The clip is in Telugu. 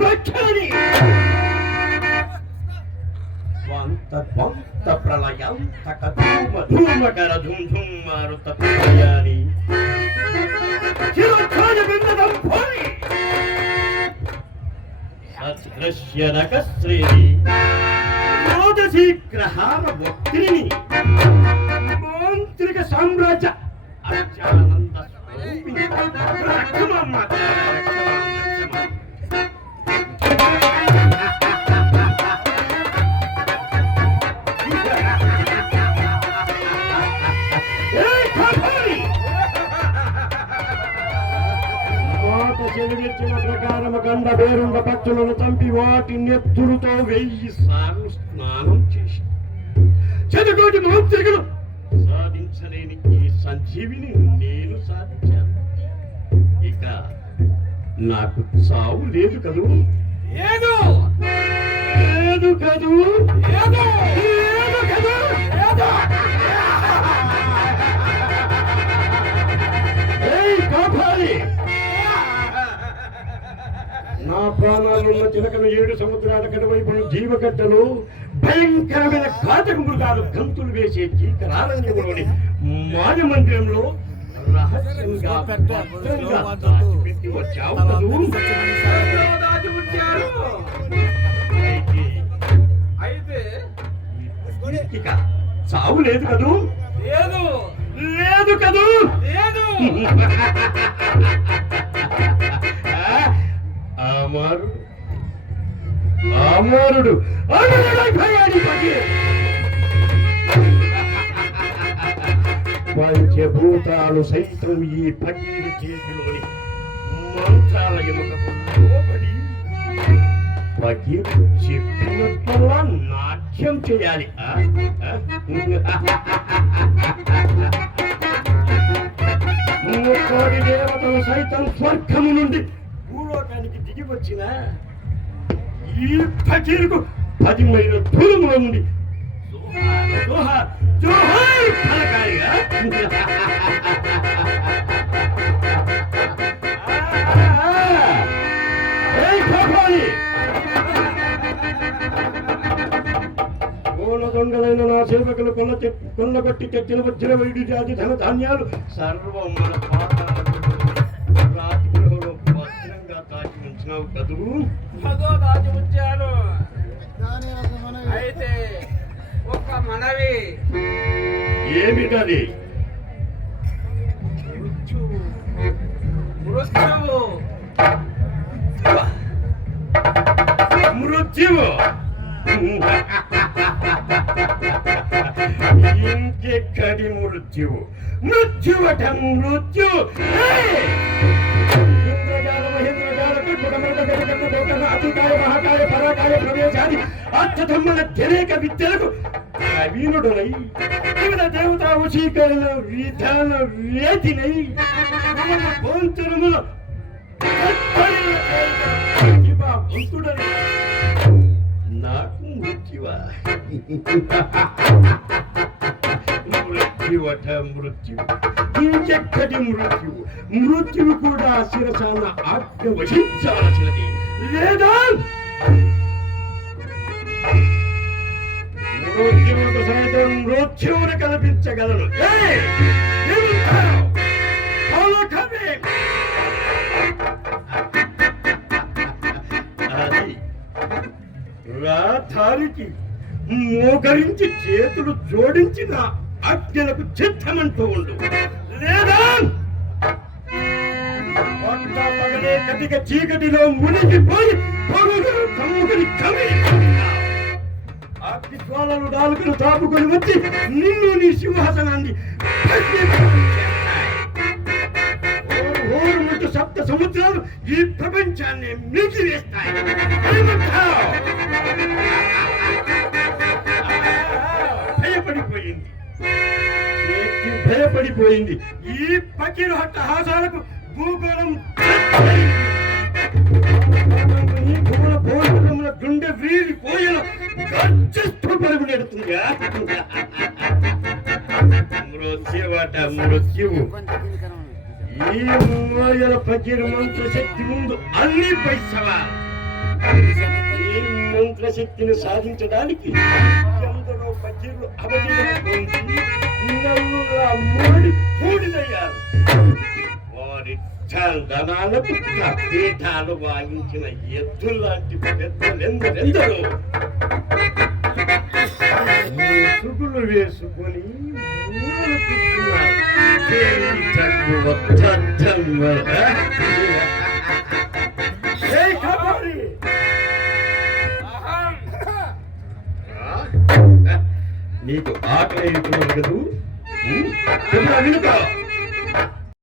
భక్షాని స్వంత ధ్వంత ప్రళయాంత కధూమ ధూమకర ధుమ్ ధుమ్ మారుత ప్రళయాని చిరకాల విన్నదం భూమి. సదృశ్య నగశ్రేణి రోదసి గ్రహాల వక్తిని మాంత్రిక సామ్రాజ్య. అత్యానంద స్వరూపిణి ప్రకారం గండ పేరుండ పక్షులను చంపి వాటి నెత్తురుతో వెయ్యి సార్లు స్నానం చేసి చదుకోటి మాంత్రికులు సాధించలేని ఈ సంజీవిని నేను సాధించాను. ఇక నాకు చావు లేదు కదూ? ఏదో లేదు కదూ? ఏదో లేదు కదూ? ఏదో నా ప్రాణాలున్న చిలకలు ఏడు సముద్రాల కటువైపున జీవగడ్డలు భయంకరమైన ఘాతక మృగాలు గంతులు వేసే చీకరారణ్యములోని మాయ మందిరంలో రహస్యంగా భద్రంగా దాచిపెట్టి వచ్చావు కదూ? దాచి ఉంచారు. అయితే అయితే ఇక చావు లేదు కదూ. లేదు. లేదు కదూ. లేదు. అమరుడు అమరుడు పంచభూతాలు సైతం ఈ ఫకీరు చేతిలోని మంత్రాల ఎముకకు లోబడి ఫకీరు చెప్పినట్లల్లా నాట్యం చేయాలి. కోటి దేవతలు సైతం స్వర్గము నుండి భూలోకానికి దిగి వచ్చిన ఈ ఫకీరుకు పదిమైన దూరంలో నుండి జోహార్, జోహార్ దొంగలైన నా సేవకులు కొల్ల చెట్- కొల్లగొట్టి తెచ్చిన వచ్చిన వైద్యు జాతి ధన ధాన్యాలు సర్వం మన పాత్ర దాచి ఉంచినావు కదూ దాచి ఉంచారు అయితే ఒక మనవి. ఏమిటది? మృత్యువు. మృత్యువు. ఇంకెక్కడి మృత్యువు? మృత్యువట మృత్యు. మహాకాయ పరాకాయ ప్రవేశాది అర్థధమ్మల జనేక విద్యలకు ప్రవీణుడునై వివిధ దేవతా వశీకరణ విధాన వేదినై భువన భోంతరముల నాకు మృత్యువా? మృత్యువట మృత్యువు. ఇంకెక్కడి మృత్యువు మృత్యువు కూడా శిరసాన ఆజ్ఞ వహించవలసినది లేదా మృత్యువుకు సైతం మృత్యువును కల్పించగలను రాధారికి మోకరించి చేతులు జోడించిన అజ్ఞలకు చిత్తమంటూ ఉండు. లేదా? పగలే కటిక చీకటిలో మునిగిపోయి పొరుగు తమ్ముడిని కవి అగ్ని జ్వాలలు నాలుగులు తాపుకొని వచ్చి నిన్ను నీ సింహాసనాన్ని భస్మీపటం సప్త సముద్రాలు ఈ ప్రపంచాన్ని మింగివేస్తాయి ఏమంటావ్? భయపడిపోయింది భయపడిపోయింది. ఈ పకిరు హట్టహాసాలకు భూగోళం భూగోళ భూముల భూగోళముల గుండె వీరి గర్జిస్తూ మృత్యువట మృత్యువు. ఈ మాయల శక్తి ముందు అన్ని పైసవా ఈ మంత్ర శక్తిని సాధించడానికి ఎందరో పకీర్లు అబద్ధం పొంది పూడిదయ్యారు వారి చందనాలకు పీఠాలు వాయించిన ఎద్దులాంటి పెద్దలెందరెందరో? ముసుగులు వేసుకొని నీకు ఆకలి కదూ? వినుకో